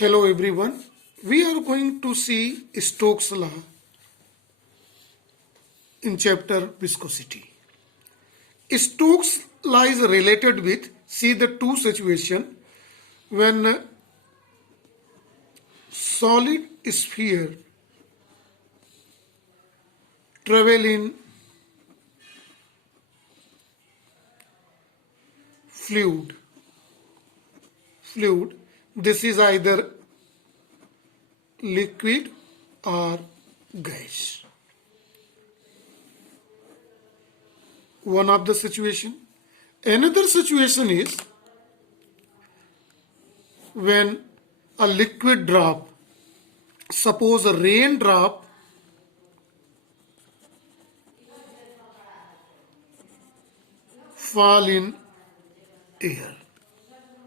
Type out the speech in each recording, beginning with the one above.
Hello everyone. We are going to see Stokes' law in chapter viscosity. Stokes' law is related with see the two situation when solid sphere travel in fluid. This is either liquid or gas. One of the situation. Another situation is when a liquid drop, suppose a raindrop fall in air.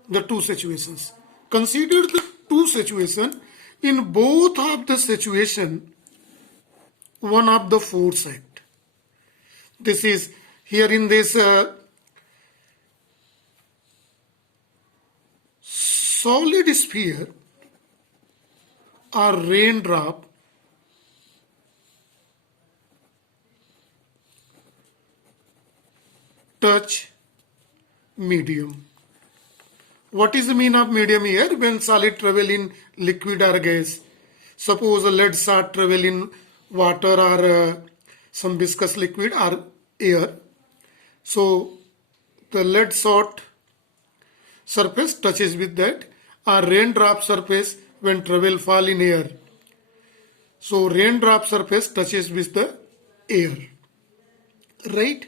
The two situations. Consider the two situations. In both of the situation, one of the force act. This is here in this solid sphere or raindrop touch medium. What is the mean of medium here? When solid travel in liquid or gas. Suppose a lead shot travel in water or some viscous liquid or air. So the lead shot surface touches with that, or raindrop surface when travel fall in air. So raindrop surface touches with the air. Right?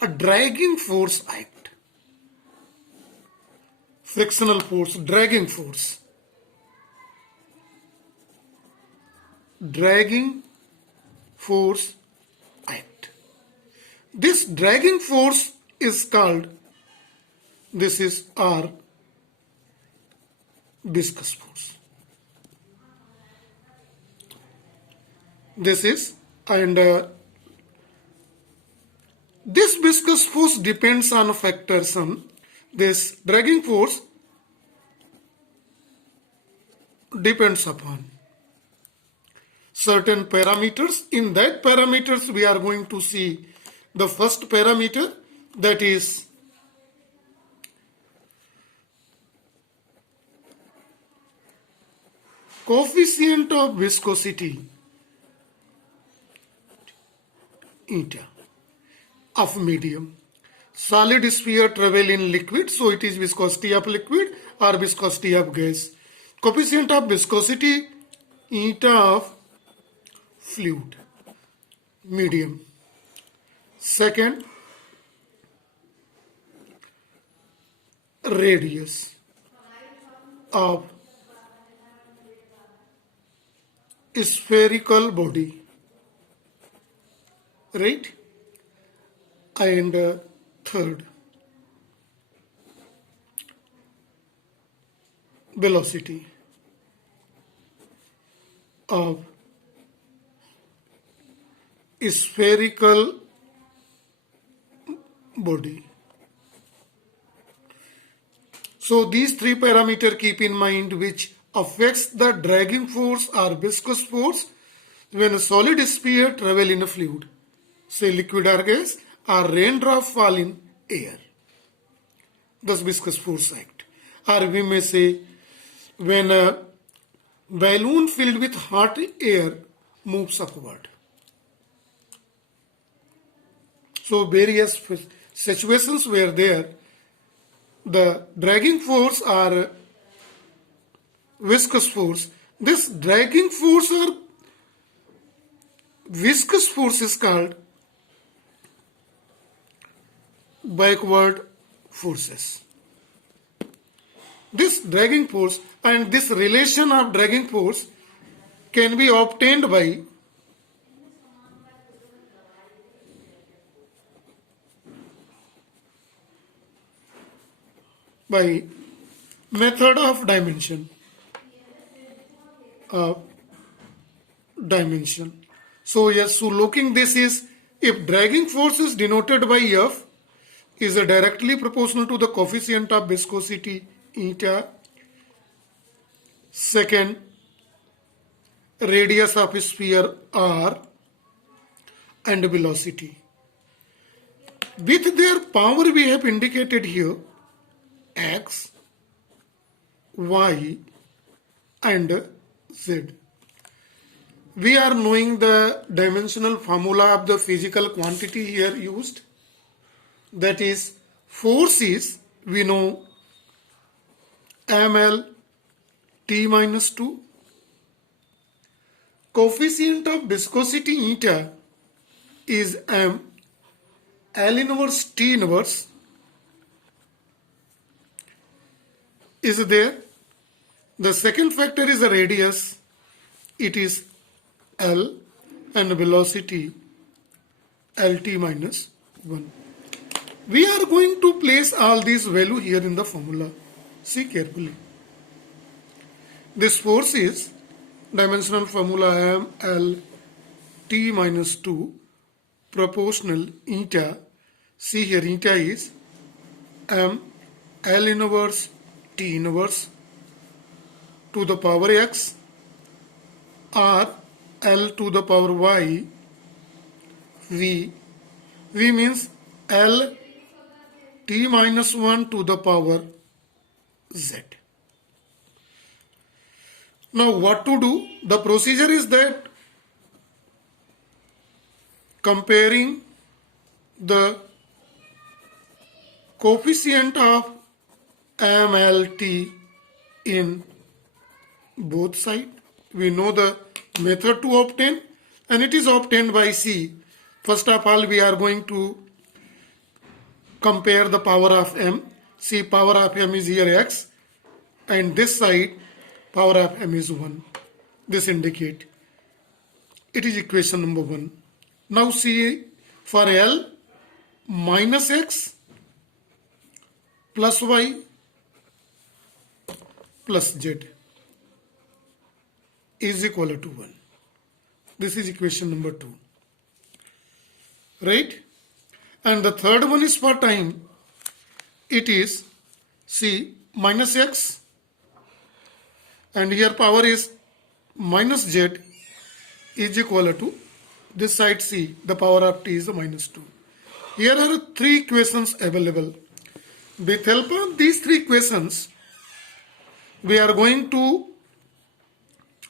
A dragging force act. Frictional force, dragging force. Dragging force act. This dragging force is called, this is R, viscous force. This is, and this viscous force depends on factors on this dragging force depends upon certain parameters. In that parameters we are going to see the first parameter, that is coefficient of viscosity eta of medium. Solid sphere travel in liquid, so it is viscosity of liquid or viscosity of gas. Coefficient of viscosity eta of fluid, medium. Second, radius of spherical body, right? And third, velocity of spherical body. So these three parameters keep in mind which affects the dragging force or viscous force when a solid sphere travel in a fluid, say liquid or gas, or raindrop fall in air. Thus viscous force act. Or we may say when a balloon filled with hot air moves upward. So various situations were there. The dragging force or viscous force. This dragging force or viscous force is called backward forces. This dragging force and this relation of dragging force can be obtained by method of dimension. So yes, so looking this is, if dragging force is denoted by F, is directly proportional to the coefficient of viscosity eta Second, radius of a sphere r, and velocity. With their power we have indicated here x, y and z. We are knowing the dimensional formula of the physical quantity here used. That is, force is, we know, ml t minus 2. Coefficient of viscosity eta is m L inverse T inverse is there. The second factor is the radius. It is L, and velocity LT minus 1. We are going to place all these values here in the formula. See carefully. This force is dimensional formula m L T minus 2 proportional eta. See here, eta is m L inverse T inverse to the power x, r L to the power y, v means L T minus 1 to the power z. Now what to do? The procedure is that comparing the coefficient of MLT in both sides. We know the method to obtain, and it is obtained by C. First of all, we are going to compare the power of m. See, power of m is here x, and this side power of m is 1. This indicate it is equation number 1. Now see, for L, minus x plus y plus z is equal to 1. This is equation number 2. Right? And the third one is for time. It is, see, minus x, and here power is minus z is equal to, this side C, the power of t is minus 2. Here are 3 equations available. With help of these 3 equations, we are going to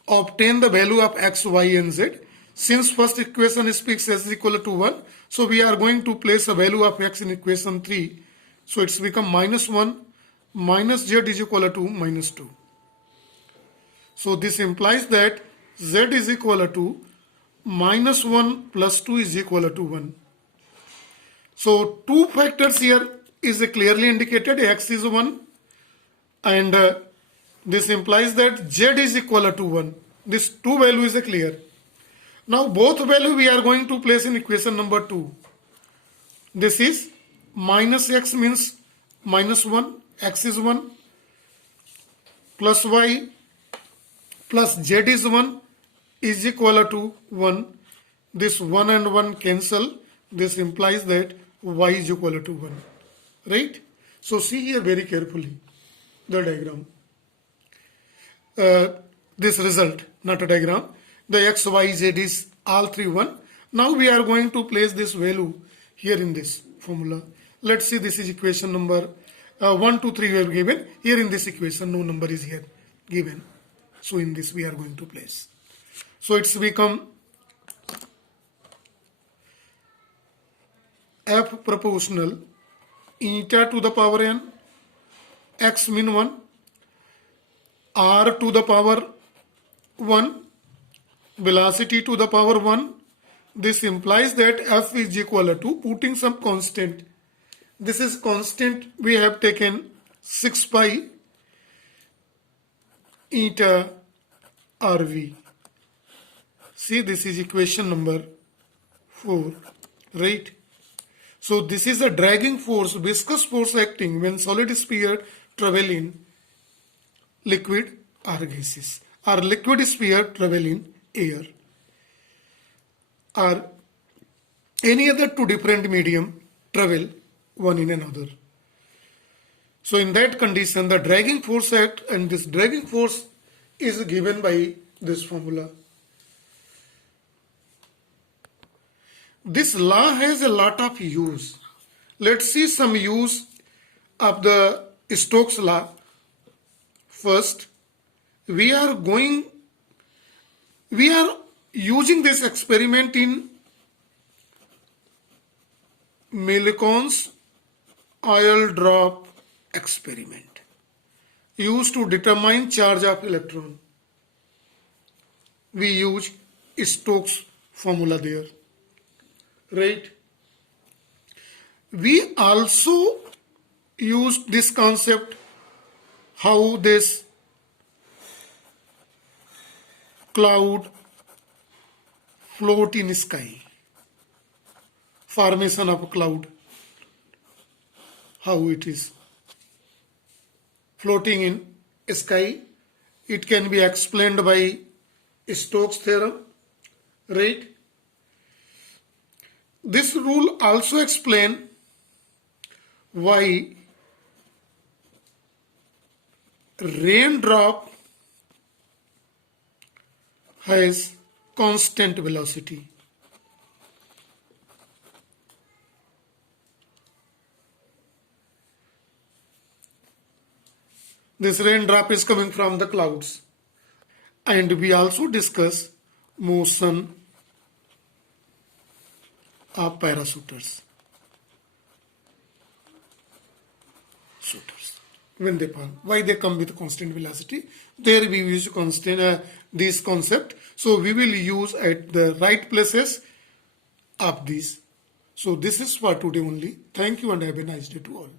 obtain the value of x, y and z. Since first equation speaks s is equal to 1, so we are going to place a value of x in equation 3. So it's become minus 1 minus z is equal to minus 2. So this implies that z is equal to minus 1 plus 2 is equal to 1. So 2 factors here is clearly indicated. X is 1, and this implies that z is equal to 1. This 2 value is clear. Now both value we are going to place in equation number 2. This is minus x means minus 1, x is 1, plus y plus z is 1 is equal to 1. This 1 and 1 cancel. This implies that y is equal to 1. Right? So see here very carefully the diagram. This result, not a diagram. The x, y, z is all 3 1. Now we are going to place this value here in this formula. Let's see, this is equation number 1, 2, 3 we have given. Here in this equation no number is here given. So in this we are going to place. So it's become F proportional eta to the power n, x min 1, r to the power 1, velocity to the power 1. This implies that F is equal to, putting some constant. This is constant, we have taken 6 pi eta RV. See, this is equation number 4, right? So this is a dragging force, viscous force acting when solid sphere travel in liquid or gases, or liquid sphere travel in air, or any other 2 different medium travel one in another. So in that condition the dragging force act, and this dragging force is given by this formula. This law has a lot of use. Let's see some use of the Stokes law. First, we are using this experiment in Millikan's oil drop experiment, used to determine charge of electron. We use Stokes formula there, right? We also use this concept, how this cloud float in sky, formation of a cloud, how it is floating in sky. It can be explained by Stokes theorem, right? This rule also explains why raindrop has constant velocity. This raindrop is coming from the clouds. And we also discuss motion of parachuters. When they fall, why they come with constant velocity? There we use constant this concept. So we will use at the right places of these. So this is for today only. Thank you and have a nice day to all.